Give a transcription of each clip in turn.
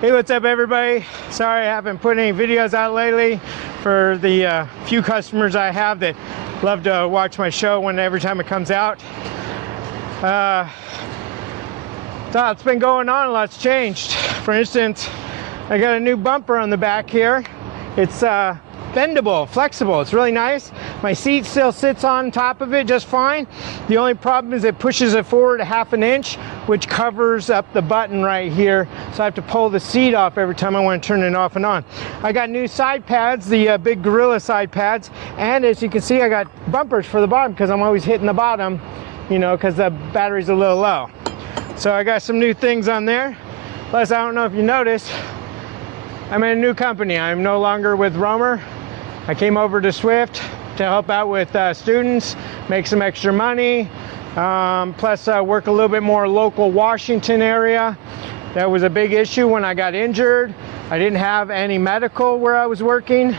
Hey, what's up everybody? Sorry I haven't put any videos out lately for the few customers I have that love to watch my show every time it comes out. It's been going on, a lot's changed. For instance, I got a new bumper on the back here. It's bendable, flexible, it's really nice. My seat still sits on top of it just fine. The only problem is it pushes it forward a ½ inch, which covers up the button right here. So I have to pull the seat off every time I want to turn it off and on. I got new side pads, the big Gorilla side pads. And as you can see, I got bumpers for the bottom because I'm always hitting the bottom, you know, because the battery's a little low. So I got some new things on there. Plus, I don't know if you noticed, I'm in a new company. I'm no longer with Romer. I came over to Swift to help out with students, make some extra money, plus work a little bit more local Washington area. That was a big issue when I got injured. I didn't have any medical where I was working.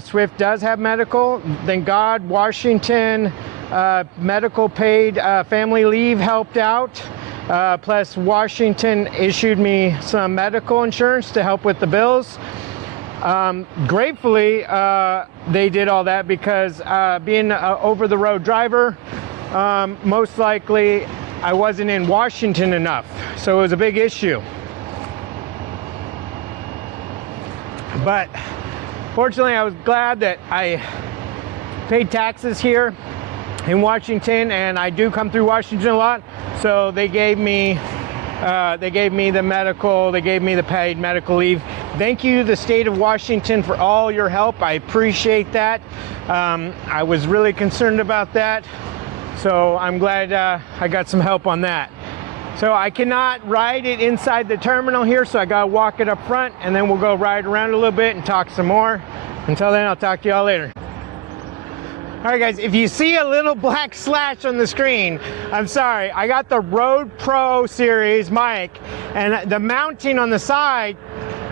Swift does have medical. Thank God Washington medical paid family leave helped out. Plus Washington issued me some medical insurance to help with the bills. Gratefully, they did all that because being an over-the-road driver, most likely I wasn't in Washington enough, so it was a big issue. But fortunately, I was glad that I paid taxes here in Washington, and I do come through Washington a lot, so they gave me the medical, they gave me the paid medical leave. Thank you to the state of Washington for all your help. I appreciate that. I was really concerned about that. So I'm glad I got some help on that. So I cannot ride it inside the terminal here, so I gotta walk it up front and then we'll go ride around a little bit and talk some more. Until then, I'll talk to y'all later. All right guys, if you see a little black slash on the screen, I'm sorry. I got the Road Pro series mic, and the mounting on the side,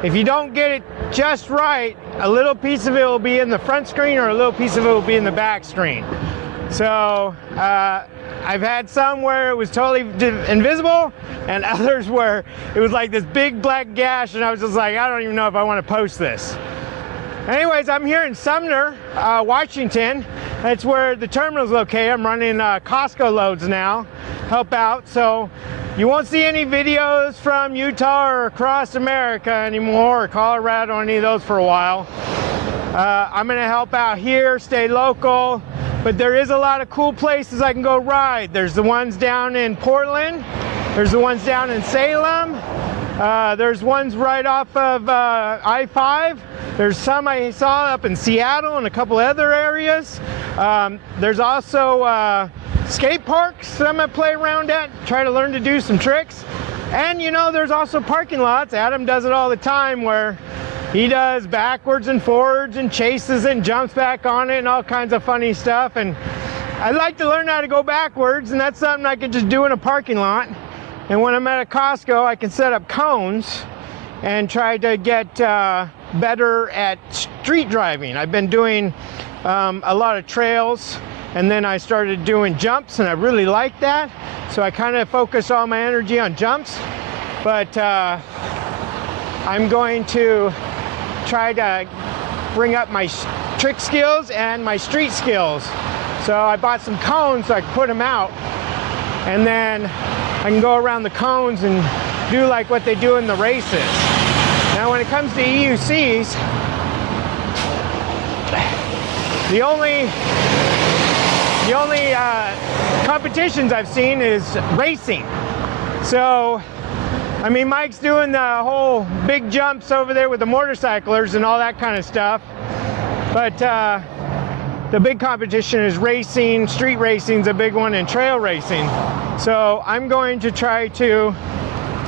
if you don't get it just right, a little piece of it will be in the front screen or a little piece of it will be in the back screen. So I've had some where it was totally invisible and others where it was like this big black gash, and I was just like, I don't even know if I want to post this. Anyways, I'm here in Sumner, Washington. That's where the terminal's located. I'm running Costco loads now, help out. So you won't see any videos from Utah or across America anymore, or Colorado, or any of those for a while. I'm gonna help out here, stay local, but there is a lot of cool places I can go ride. There's the ones down in Portland. There's the ones down in Salem. There's ones right off of I-5. There's some I saw up in Seattle and a couple other areas. There's also skate parks that I'm gonna play around at, try to learn to do some tricks. And you know, there's also parking lots. Adam does it all the time where he does backwards and forwards and chases and jumps back on it and all kinds of funny stuff. And I'd like to learn how to go backwards, and that's something I could just do in a parking lot. And when I'm at a Costco, I can set up cones and try to get better at street driving. I've been doing a lot of trails, and then I started doing jumps, and I really like that. So I kind of focus all my energy on jumps. But I'm going to try to bring up my trick skills and my street skills. So I bought some cones so I can put them out, and then I can go around the cones and do like what they do in the races. Now when it comes to EUCs, the only competitions I've seen is racing. So, I mean, Mike's doing the whole big jumps over there with the motorcyclers and all that kind of stuff. But the big competition is racing. Street racing's a big one, and trail racing. So I'm going to try to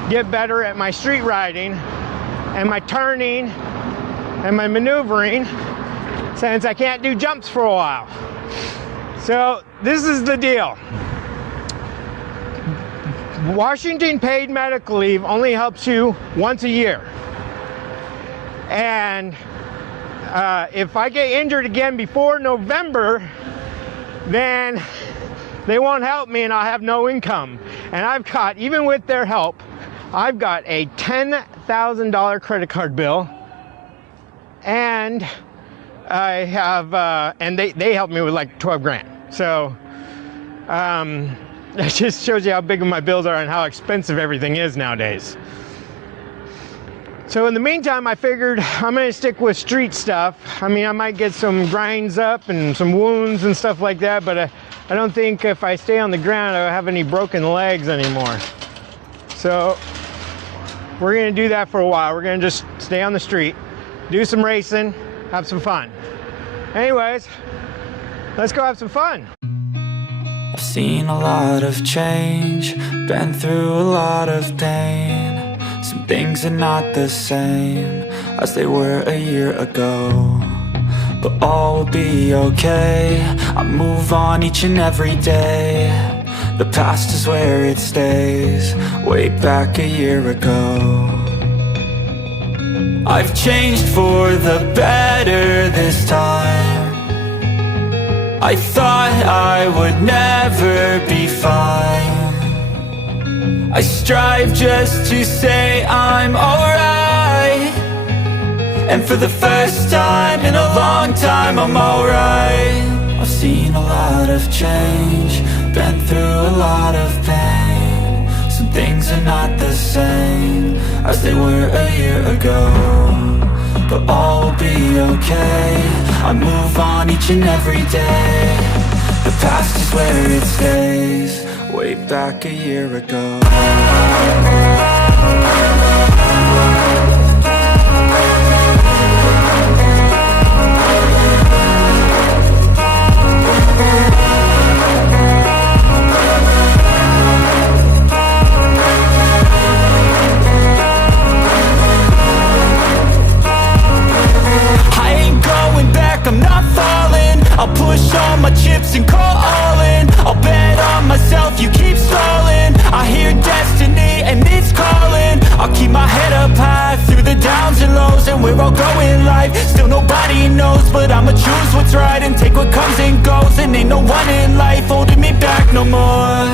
get better at my street riding and my turning and my maneuvering, since I can't do jumps for a while. So this is the deal. Washington paid medical leave only helps you once a year. And if I get injured again before November, then they won't help me and I'll have no income. And I've got, even with their help, I've got a $10,000 credit card bill, and I have, and they helped me with like 12 grand. So that just shows you how big my bills are and how expensive everything is nowadays. So in the meantime, I figured I'm gonna stick with street stuff. I mean, I might get some grinds up and some wounds and stuff like that, but I don't think if I stay on the ground, I'll have any broken legs anymore. So we're gonna do that for a while. We're gonna just stay on the street, do some racing, have some fun. Anyways, let's go have some fun. I've seen a lot of change, been through a lot of pain. Some things are not the same as they were a year ago, but all will be okay. I move on each and every day. The past is where it stays, way back a year ago. I've changed for the better this time. I thought I would never be fine. I strive just to say I'm alright, and for the first time in a long time I'm alright. I've seen a lot of change, been through a lot of pain. Some things are not the same as they were a year ago, but all will be okay. I move on each and every day. The past is where it stays, way back a year ago. I'm not falling, I'll push all my chips and call all in. I'll bet on myself, you keep stalling. I hear destiny and it's calling. I'll keep my head up high through the downs and lows, and we're all going life. Still nobody knows, but I'ma choose what's right and take what comes and goes. And ain't no one in life holding me back no more.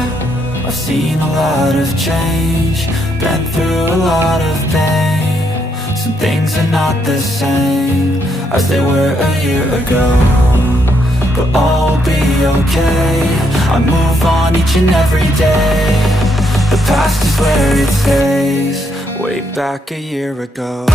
I've seen a lot of change, been through a lot of pain. Some things are not the same as they were a year ago, but all will be okay. I move on each and every day. The past is where it stays, way back a year ago.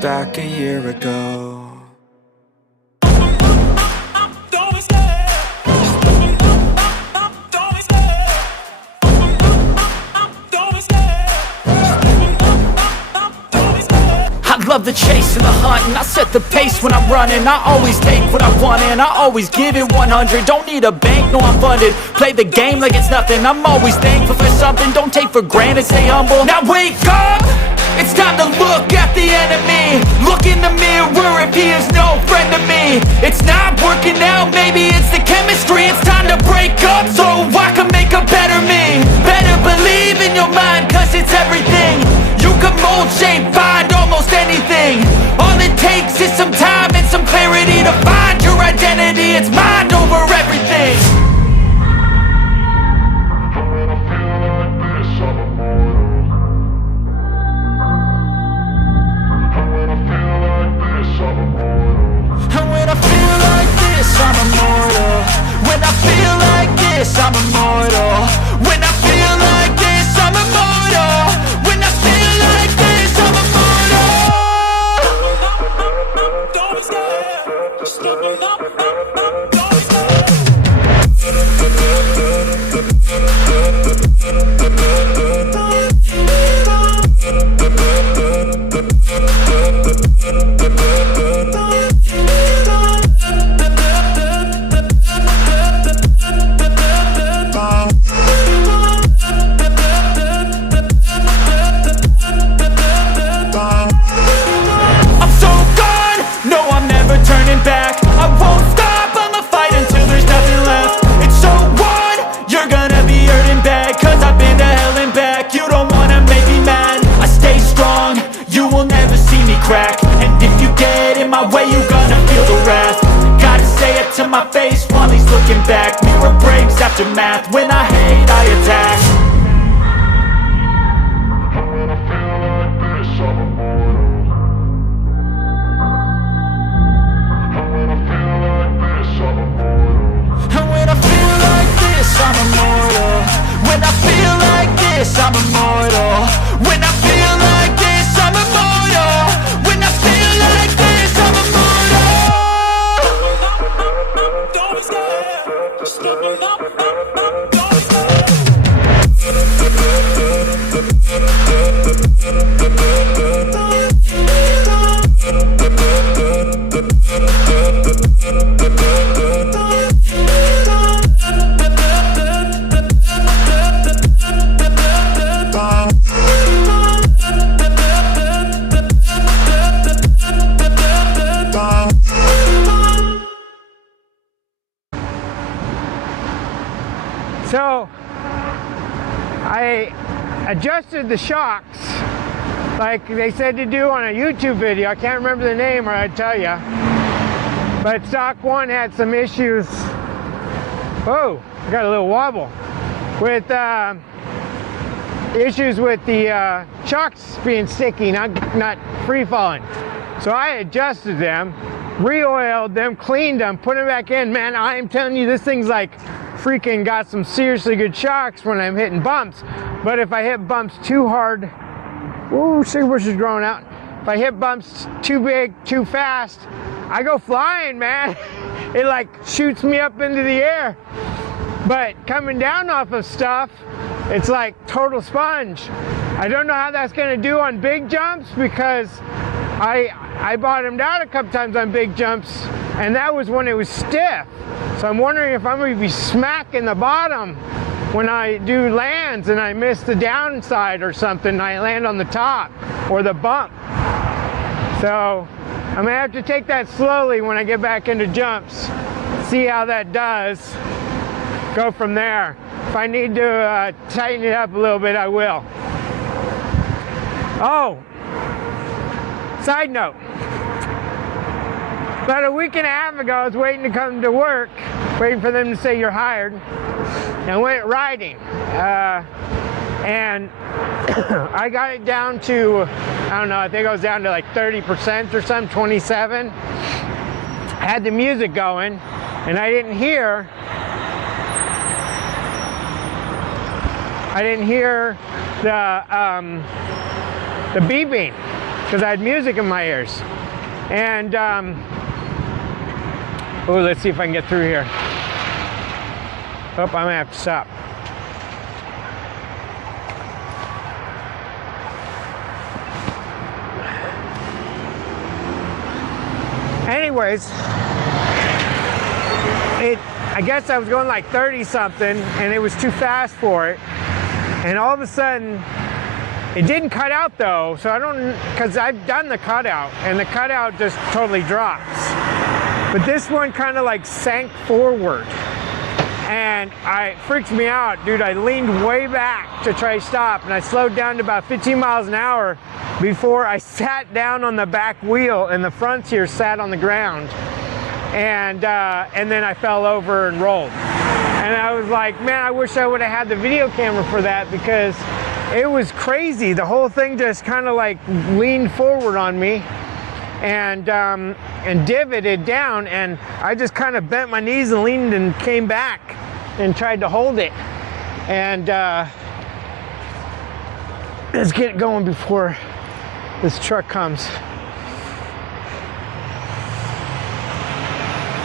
Back a year ago. I love the chase and the hunt, and I set the pace when I'm running. I always take what I want and I always give it 100. Don't need a bank, no I'm funded. Play the game like it's nothing. I'm always thankful for something. Don't take for granted, stay humble. Now wake up! It's time to look at the enemy. Look in the mirror if he is no friend to me. It's not working out, maybe it's the chemistry. It's time to break up so I can make a better me. Better believe in your mind, cause it's everything. You can mold, shape, find almost anything. All it takes is some time and some clarity to find your identity. It's mind over everything. I'm immortal. When I feel like this, I'm immortal. When I feel like this, I'm immortal. When I feel like this, I'm immortal. Don't be scared. Just look up. Don't be scared. aftermath. When I hate, I attack. And when I feel like this, I'm immortal. When I feel like this, I'm immortal. When I feel like this, I'm immortal. When I feel like this, I'm immortal. Don't be scared. Stepping up, don't be scared. So I adjusted the shocks like they said to do on a YouTube video. I can't remember the name or I'd tell you. But stock one had some issues. Oh, I got a little wobble with issues with the shocks being sticky, not free falling. So I adjusted them, re-oiled them, cleaned them, put them back in. Man, I am telling you, this thing's like freaking got some seriously good shocks when I'm hitting bumps. But if I hit bumps too hard, ooh, cigarette bush is growing out. If I hit bumps too big, too fast, I go flying, man. It like shoots me up into the air. But coming down off of stuff, it's like total sponge. I don't know how that's gonna do on big jumps because I bottomed out a couple times on big jumps and that was when it was stiff. So I'm wondering if I'm gonna be smacking the bottom when I do lands and I miss the downside or something. I land on the top or the bump. So I'm gonna have to take that slowly when I get back into jumps. See how that does. Go from there. If I need to tighten it up a little bit, I will. Oh, side note. About a week and a half ago, I was waiting to come to work, waiting for them to say you're hired, and I went riding. And I got it down to, I don't know, I think I was down to like 30% or something, 27. Had the music going, and I didn't hear the beeping because I had music in my ears. And oh, let's see if I can get through here. Oh, I'm gonna have to stop. Anyways, I guess I was going like 30 something and it was too fast for it. And all of a sudden, it didn't cut out though, so I don't, because I've done the cutout and the cutout just totally drops. But this one kind of like sank forward and it freaked me out, dude. I leaned way back to try to stop and I slowed down to about 15 miles an hour before I sat down on the back wheel and the front here sat on the ground. And then I fell over and rolled. And I was like, man, I wish I would have had the video camera for that because it was crazy. The whole thing just kind of like leaned forward on me and divoted down, and I just kind of bent my knees and leaned and came back and tried to hold it. And let's get it going before this truck comes.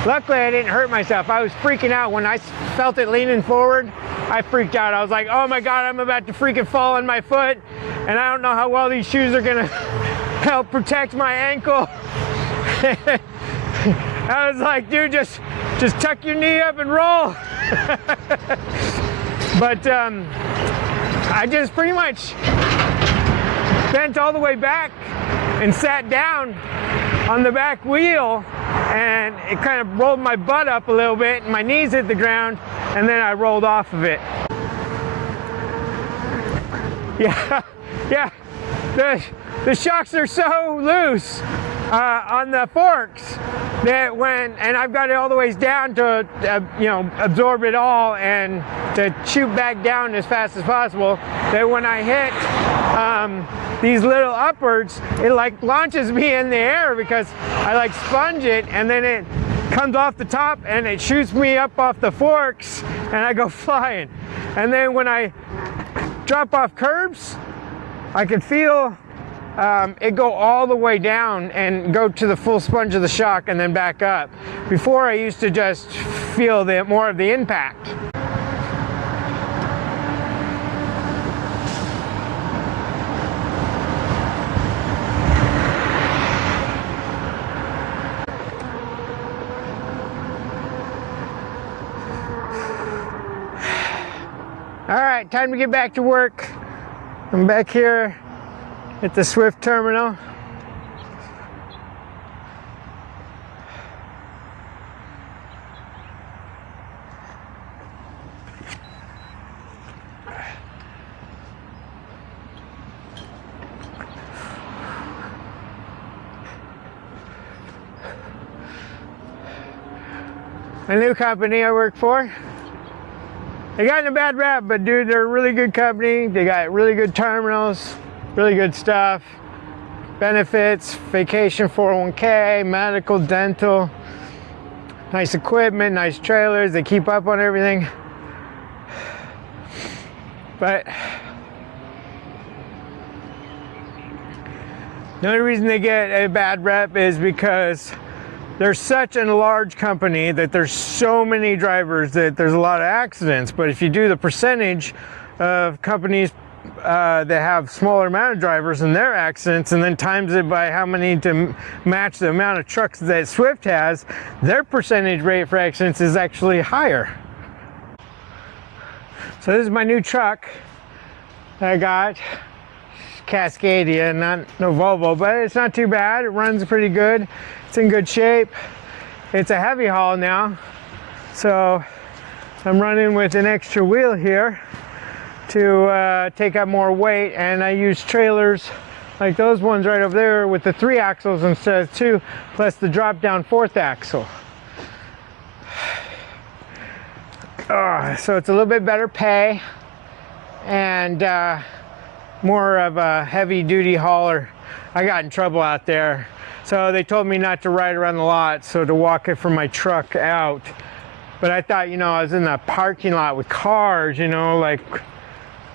Luckily, I didn't hurt myself. I was freaking out when I felt it leaning forward. I freaked out. I was like, oh my God, I'm about to freaking fall on my foot. And I don't know how well these shoes are gonna help protect my ankle. I was like, dude, just tuck your knee up and roll. But I just pretty much bent all the way back and sat down on the back wheel, and it kind of rolled my butt up a little bit and my knees hit the ground, and then I rolled off of it. Yeah, the shocks are so loose on the forks that and I've got it all the ways down to you know, absorb it all and to shoot back down as fast as possible, that when I hit these little upwards, it like launches me in the air because I like sponge it, and then it comes off the top and it shoots me up off the forks and I go flying. And then when I drop off curbs, I can feel it go all the way down and go to the full sponge of the shock and then back up. Before, I used to just feel more of the impact. All right, time to get back to work. I'm back here at the Swift terminal. A new company I work for. They got in a bad rap, but dude, they're a really good company. They got really good terminals, really good stuff, benefits, vacation 401k, medical, dental, nice equipment, nice trailers. They keep up on everything. But the only reason they get a bad rep is because they're such a large company that there's so many drivers that there's a lot of accidents. But if you do the percentage of companies that have smaller amount of drivers and their accidents, and then times it by how many to match the amount of trucks that Swift has, their percentage rate for accidents is actually higher. So this is my new truck that I got. Cascadia, no Volvo, but it's not too bad. It runs pretty good. It's in good shape. It's a heavy haul now, so I'm running with an extra wheel here to take up more weight, and I use trailers like those ones right over there with the 3 axles instead of 2, plus the drop down 4th axle. So it's a little bit better pay and more of a heavy duty hauler. I got in trouble out there, so they told me not to ride around the lot, so to walk it from my truck out. But I thought, you know, I was in the parking lot with cars, you know, like,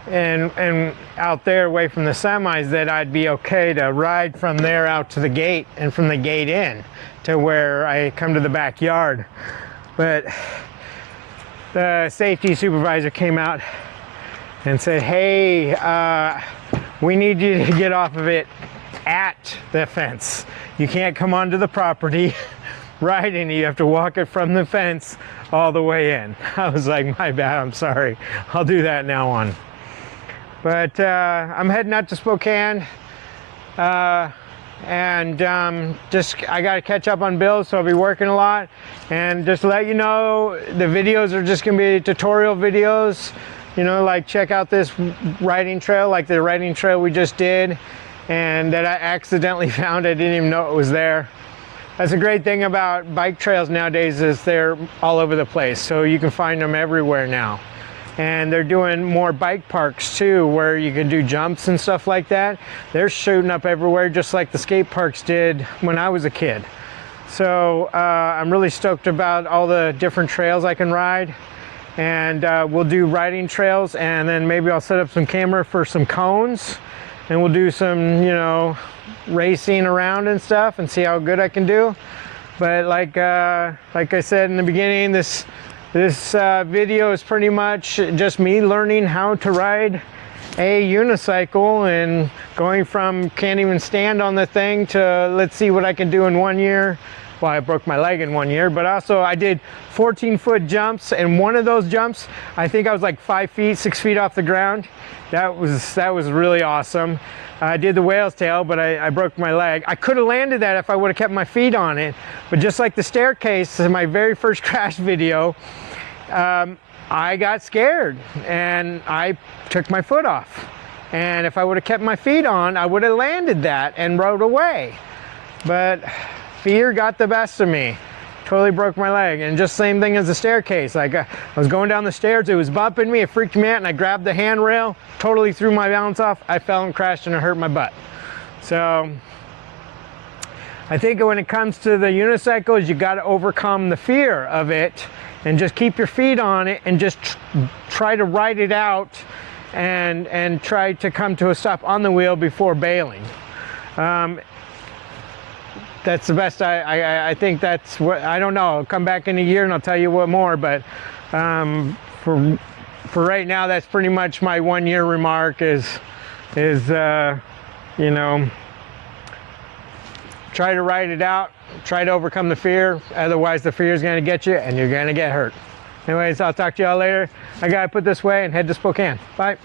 and out there away from the semis, that I'd be okay to ride from there out to the gate and from the gate in to where I come to the backyard. But the safety supervisor came out and said, hey, we need you to get off of it at the fence. You can't come onto the property riding, you have to walk it from the fence all the way in. I was like, my bad, I'm sorry. I'll do that now on. But I'm heading out to Spokane. And I got to catch up on bills, so I'll be working a lot. And just to let you know, the videos are just going to be tutorial videos. You know, like check out this riding trail, like the riding trail we just did, and that I accidentally found. I didn't even know it was there. That's a great thing about bike trails nowadays, is they're all over the place, so you can find them everywhere now. And they're doing more bike parks too, where you can do jumps and stuff like that. They're shooting up everywhere, just like the skate parks did when I was a kid. So I'm really stoked about all the different trails I can ride. And we'll do riding trails, and then maybe I'll set up some camera for some cones, and we'll do some, you know, racing around and stuff and see how good I can do. But like I said in the beginning, this video is pretty much just me learning how to ride a unicycle and going from can't even stand on the thing to let's see what I can do in 1 year. Well, I broke my leg in 1 year, but also I did 14-foot jumps, and one of those jumps, I think I was like 5 feet, 6 feet off the ground. That was really awesome. I did the whale's tail, but I broke my leg. I could have landed that if I would have kept my feet on it, but just like the staircase in my very first crash video, I got scared and I took my foot off. And if I would have kept my feet on, I would have landed that and rode away. But fear got the best of me. Totally broke my leg. And just same thing as the staircase. Like I was going down the stairs, it was bumping me, it freaked me out, and I grabbed the handrail, totally threw my balance off. I fell and crashed and it hurt my butt. So I think when it comes to the unicycles, you got to overcome the fear of it and just keep your feet on it and just try to ride it out and try to come to a stop on the wheel before bailing. That's the best. I think that's what, I don't know. I'll come back in a year and I'll tell you what more, but for right now, that's pretty much my 1 year remark is you know, try to ride it out, try to overcome the fear, otherwise the fear is going to get you and you're going to get hurt. Anyways, I'll talk to y'all later. I got to put this way and head to Spokane. Bye.